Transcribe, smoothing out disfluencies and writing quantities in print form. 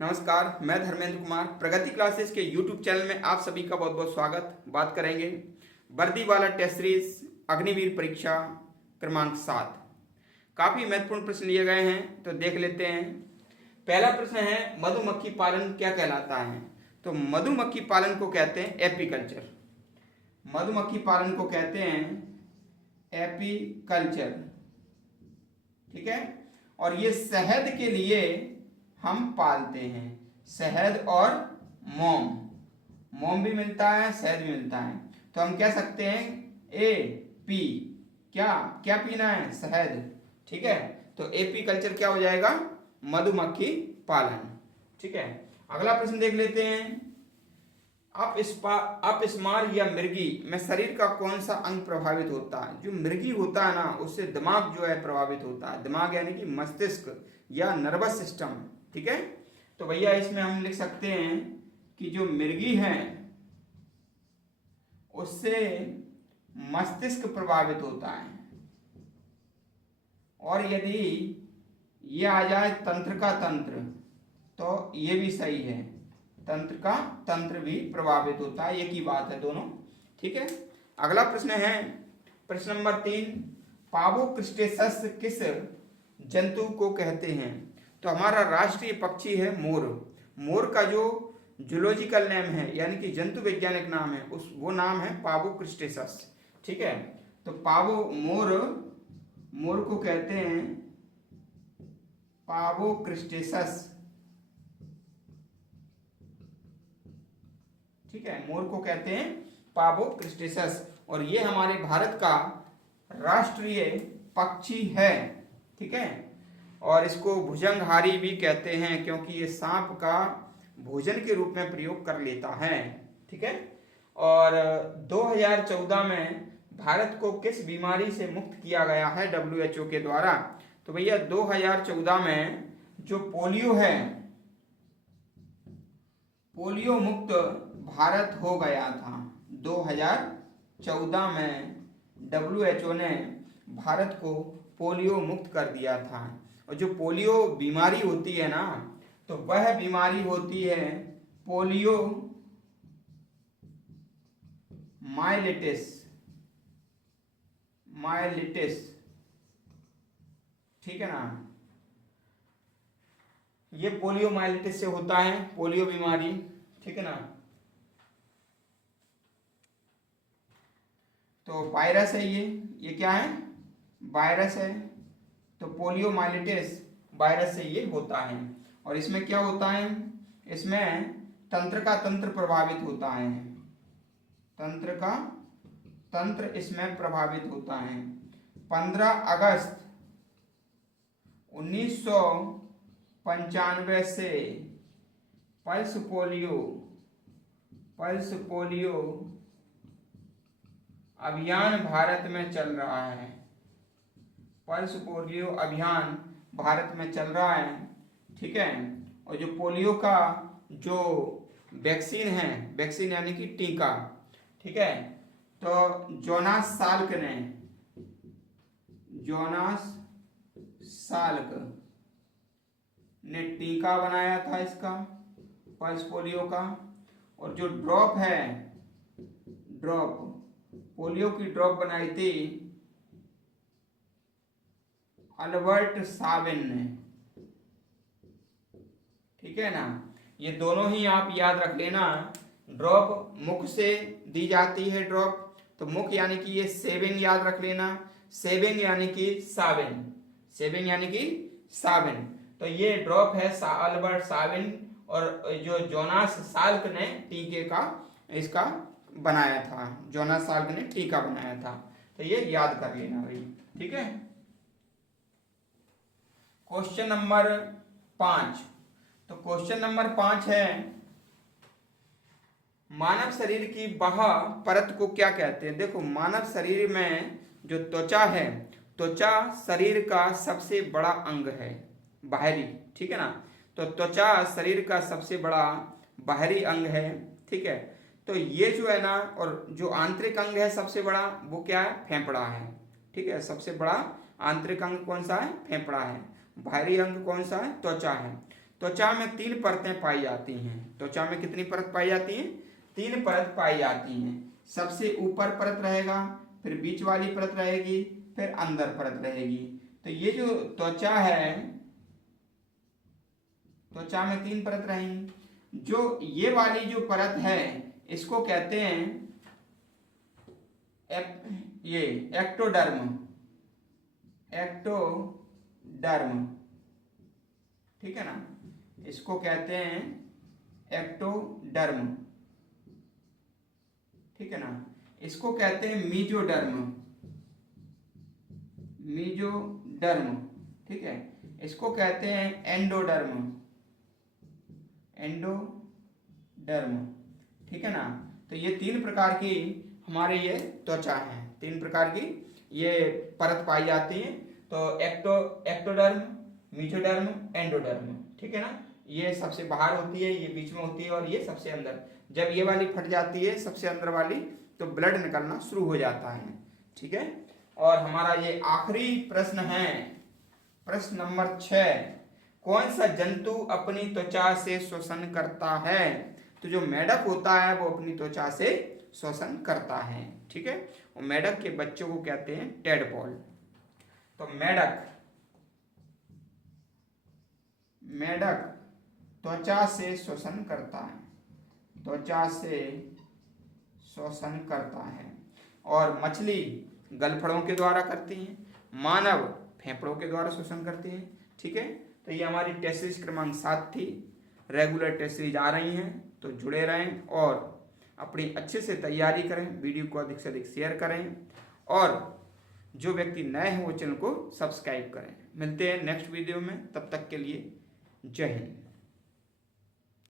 नमस्कार, मैं धर्मेंद्र कुमार प्रगति क्लासेस के यूट्यूब चैनल में आप सभी का बहुत बहुत स्वागत। बात करेंगे वर्दी वाला टेस्ट सीरीज अग्निवीर परीक्षा क्रमांक 7। काफ़ी महत्वपूर्ण प्रश्न लिए गए हैं, तो देख लेते हैं। पहला प्रश्न है, मधुमक्खी पालन क्या कहलाता है? तो मधुमक्खी पालन को कहते हैं एपीकल्चर। मधुमक्खी पालन को कहते हैं एपीकल्चर, ठीक है। और ये शहद के लिए हम पालते हैं, शहद और मोम। मोम भी मिलता है, शहद भी मिलता है, तो हम कह सकते हैं ए पी। क्या क्या पीना है? शहद, ठीक है। तो एपी कल्चर क्या हो जाएगा? मधुमक्खी पालन, ठीक है। अगला प्रश्न देख लेते हैं। अपस्मार या मृगी में शरीर का कौन सा अंग प्रभावित होता है? जो मृगी होता है ना, उससे दिमाग जो है प्रभावित होता है। दिमाग यानी कि मस्तिष्क या नर्वस सिस्टम, ठीक है। तो भैया इसमें हम लिख सकते हैं कि जो मृगी है उससे मस्तिष्क प्रभावित होता है। और यदि ये आ जाए तंत्र का तंत्र, तो ये भी सही है, तंत्र का तंत्र भी प्रभावित होता है, एक ही बात है दोनों, ठीक है। अगला प्रश्न है प्रश्न नंबर 3, पावोक्रिस्टेसस किस जंतु को कहते हैं? तो हमारा राष्ट्रीय पक्षी है मोर। मोर का जो जूलॉजिकल नेम है यानी कि जंतु वैज्ञानिक नाम है, वो नाम है पावोक्रिस्टेसस, ठीक है। तो मोर को कहते हैं पावोक्रिस्टेसस, ठीक है। मोर को कहते हैं पावोक्रिस्टेसस, और ये हमारे भारत का राष्ट्रीय पक्षी है, ठीक है। और इसको भुजंगहारी भी कहते हैं क्योंकि ये सांप का भोजन के रूप में प्रयोग कर लेता है, ठीक है। और 2014 में भारत को किस बीमारी से मुक्त किया गया है WHO के द्वारा? तो भैया 2014 में जो पोलियो है, पोलियो मुक्त भारत हो गया था। 2014 में WHO ने भारत को पोलियो मुक्त कर दिया था। और जो पोलियो बीमारी होती है ना, तो वह बीमारी होती है पोलियो माइलिटिस, ठीक है ना। ये पोलियो माइलिटिस से होता है, पोलियो बीमारी, ठीक है ना। तो वायरस है ये क्या है? वायरस है। तो पोलियो माइलिटिस वायरस से ये होता है। और इसमें क्या होता है? इसमें तंत्र का तंत्र प्रभावित होता है, तंत्र का तंत्र इसमें प्रभावित होता है। 15 अगस्त 1995 से पल्स पोलियो अभियान भारत में चल रहा है। पल्स पोलियो अभियान भारत में चल रहा है, ठीक है। और जो पोलियो का जो वैक्सीन है, वैक्सीन यानी कि टीका, ठीक है। तो जोनास साल्क ने टीका बनाया था इसका, पल्स पोलियो का। और जो ड्रॉप है, पोलियो की ड्रॉप बनाई थी अल्बर्ट साबिन ने, ठीक है ना। ये दोनों ही आप याद रख लेना। ड्रॉप मुख से दी जाती है ड्रॉप, तो मुख यानी कि ये सेविंग याद रख लेना, सेविंग यानी कि साबिन। तो ये ड्रॉप है अल्बर्ट साबिन, और जो जोनास साल्क ने टीके का इसका बनाया था, जोनास साल्क ने टीका बनाया था। तो ये याद कर लेना भाई, ठीक है। Question number 5। तो क्वेश्चन नंबर 5 है, मानव शरीर की बाह्य परत को क्या कहते हैं? देखो, मानव शरीर में जो त्वचा है, त्वचा शरीर का सबसे बड़ा अंग है, बाहरी, ठीक है ना। तो त्वचा शरीर का सबसे बड़ा बाहरी अंग है, ठीक है। तो ये जो है ना, और जो आंतरिक अंग है सबसे बड़ा, वो क्या है? फेफड़ा है, ठीक है। सबसे बड़ा आंतरिक अंग कौन सा है? फेफड़ा है। बाहरी अंग कौन सा है? त्वचा है। त्वचा में 3 परतें पाई जाती हैं। त्वचा में कितनी परत पाई जाती हैं? 3 परत पाई जाती हैं। सबसे ऊपर परत रहेगा, फिर बीच वाली परत रहेगी, फिर अंदर परत रहेगी। तो ये जो त्वचा है, त्वचा में 3 परत रहेंगी। जो ये वाली जो परत है इसको कहते हैं ये एक्टोडर्म। एक्टोडर्म, ठीक है ना, इसको कहते हैं एक्टोडर्म, ठीक है ना। इसको कहते हैं मीजोडर्म। मीजोडर्म, ठीक है। इसको कहते हैं एंडोडर्म। एंडोडर्म, ठीक है ना। तो ये 3 प्रकार की हमारे ये त्वचा है, 3 प्रकार की ये परत पाई जाती है। तो एक्टोडर्म, मीजोडर्म, एंडोडर्म, ठीक है ना। ये सबसे बाहर होती है, ये बीच में होती है और ये सबसे अंदर। जब ये वाली फट जाती है सबसे अंदर वाली तो ब्लड निकलना शुरू हो जाता है, ठीक है। और हमारा ये आखिरी प्रश्न है, प्रश्न नंबर 6, कौन सा जंतु अपनी त्वचा से श्वसन करता है? तो जो मेढक होता है वो अपनी त्वचा से श्वसन करता है, ठीक है। और मेढक के बच्चों को कहते हैं टेडपोल। तो मेढक त्वचा से श्वसन करता है, त्वचा से श्वसन करता है। और मछली गलफड़ों के द्वारा करती है, मानव फेफड़ों के द्वारा श्वसन करती है, ठीक है। तो ये हमारी टेस्ट सीरीज क्रमांक 7 थी। रेगुलर टेस्ट सीरीज आ रही हैं तो जुड़े रहें और अपनी अच्छे से तैयारी करें। वीडियो को अधिक से अधिक शेयर करें और जो व्यक्ति नए हैं वो चैनल को सब्सक्राइब करें। मिलते हैं नेक्स्ट वीडियो में, तब तक के लिए जय हिंद।